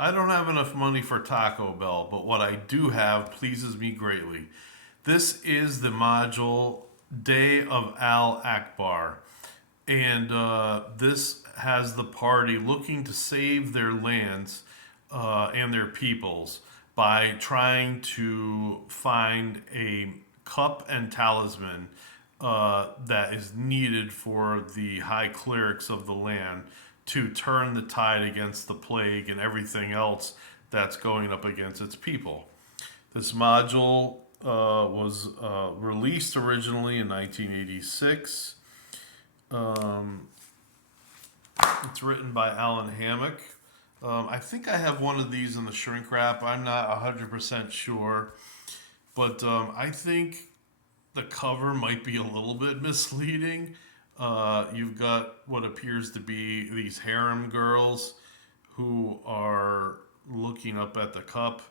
I don't have enough money for Taco Bell, but what I do have pleases me greatly. This is the module Day of Al Akbar. And this has the party looking to save their lands and their peoples by trying to find a cup and talisman that is needed for the high clerics of the land to turn the tide against the plague and everything else that's going up against its people. This module was released originally in 1986. Um, it's written by Alan Hammock. I think I have one of these in the shrink wrap. I'm not 100% sure. But I think the cover might be a little bit misleading. You've got what appears to be these harem girls who are looking up at the cup.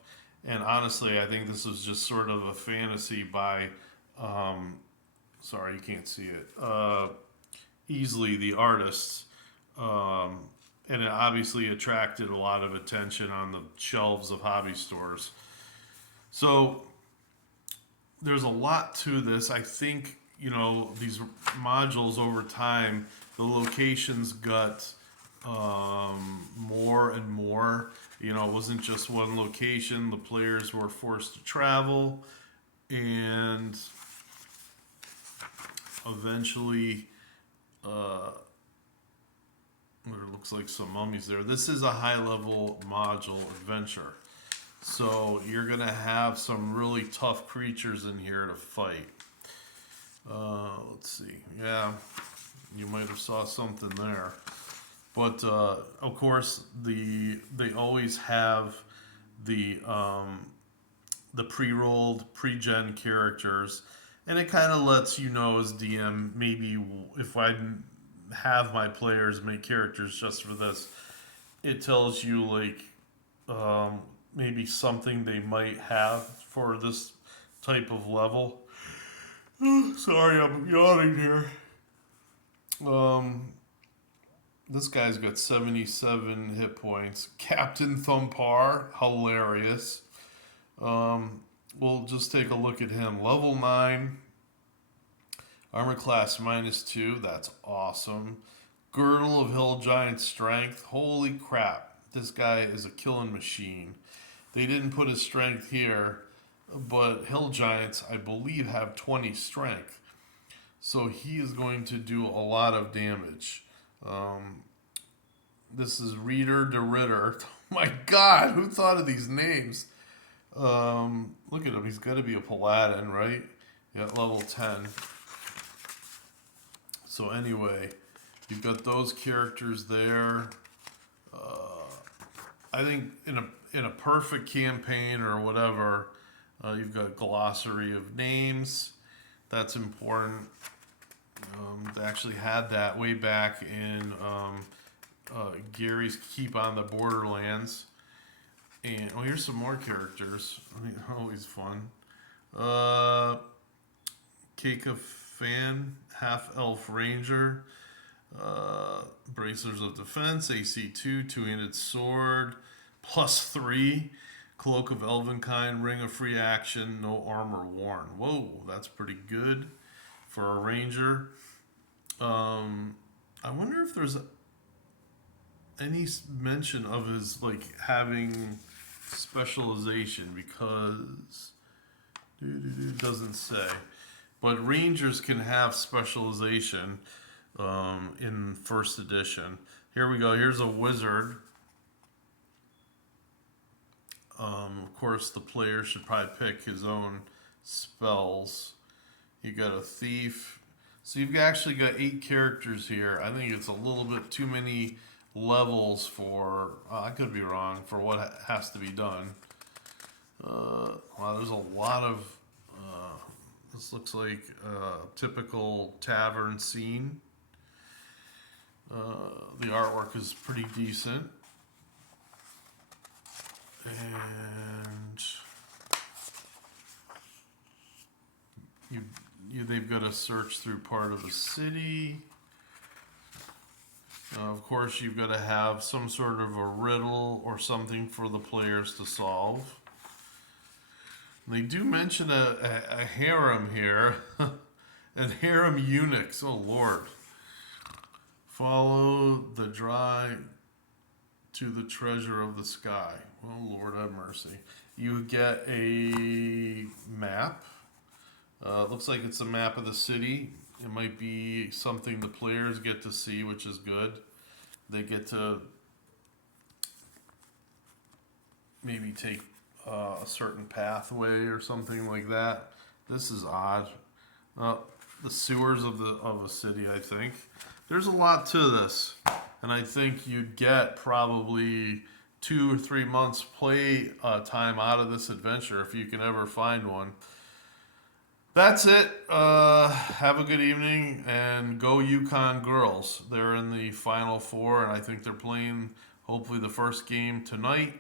And honestly, I think this was just sort of a fantasy by, um, sorry, you can't see it, easily the artists. Um, and it obviously attracted a lot of attention on the shelves of hobby stores. So there's a lot to this. I think, these modules over time, the locations got more and more. It wasn't just one location. The players were forced to travel, and eventually, there looks like some mummies there. This is a high level module adventure. So you're going to have some really tough creatures in here to fight. Let's see. Yeah, you might have saw something there. But of course, they always have the pre-rolled, pre-gen characters, and it kind of lets you know as DM maybe if I have my players make characters just for this, it tells you like maybe something they might have for this type of level. Sorry, I'm yawning here. Um, this guy's got 77 hit points. Captain Thumpar, hilarious. Um, we'll just take a look at him. Level 9, armor class -2. That's awesome. Girdle of Hill Giant Strength. Holy crap. This guy is a killing machine. They didn't put his strength here, but Hill Giants, I believe, have 20 strength. So he is going to do a lot of damage. Um, this is Reader de Ritter. Oh my God, who thought of these names? Look at him. He's got to be a Paladin, right? Yeah, level 10. So anyway, you've got those characters there. I think in a perfect campaign or whatever, you've got glossary of names. That's important. They actually had that way back in Gary's Keep on the Borderlands. And here's some more characters. I mean, always fun. Uh, Cake of Fan, Half Elf Ranger, Bracers of Defense, AC2, Two-Handed Sword, +3, Cloak of Elvenkind, Ring of Free Action, No Armor Worn. Whoa, that's pretty good for a Ranger. I wonder if there's any mention of his like having specialization because it doesn't say. But Rangers can have specialization in first edition. Here we go. Here's a wizard. Of course, the player should probably pick his own spells. You got a thief. So you've actually got 8 characters here. I think it's a little bit too many levels for. I could be wrong for what has to be done. Wow, there's a lot of. This looks like a typical tavern scene. The artwork is pretty decent. And they've got to search through part of the city. Of course, you've got to have some sort of a riddle or something for the players to solve. They do mention a harem here, and harem eunuchs. Oh Lord! Follow the dry to the treasure of the sky. Oh Lord, have mercy. You get a map. Looks like it's a map of the city. It might be something the players get to see, which is good. They get to maybe take a certain pathway or something like that. This is odd. The sewers of a city, I think. There's a lot to this, and I think you'd get probably 2 or 3 months play time out of this adventure if you can ever find one. That's it. Have a good evening and go Yukon girls. They're in the final four, and I think they're playing hopefully the first game tonight.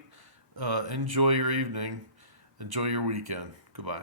Enjoy your evening. Enjoy your weekend. Goodbye.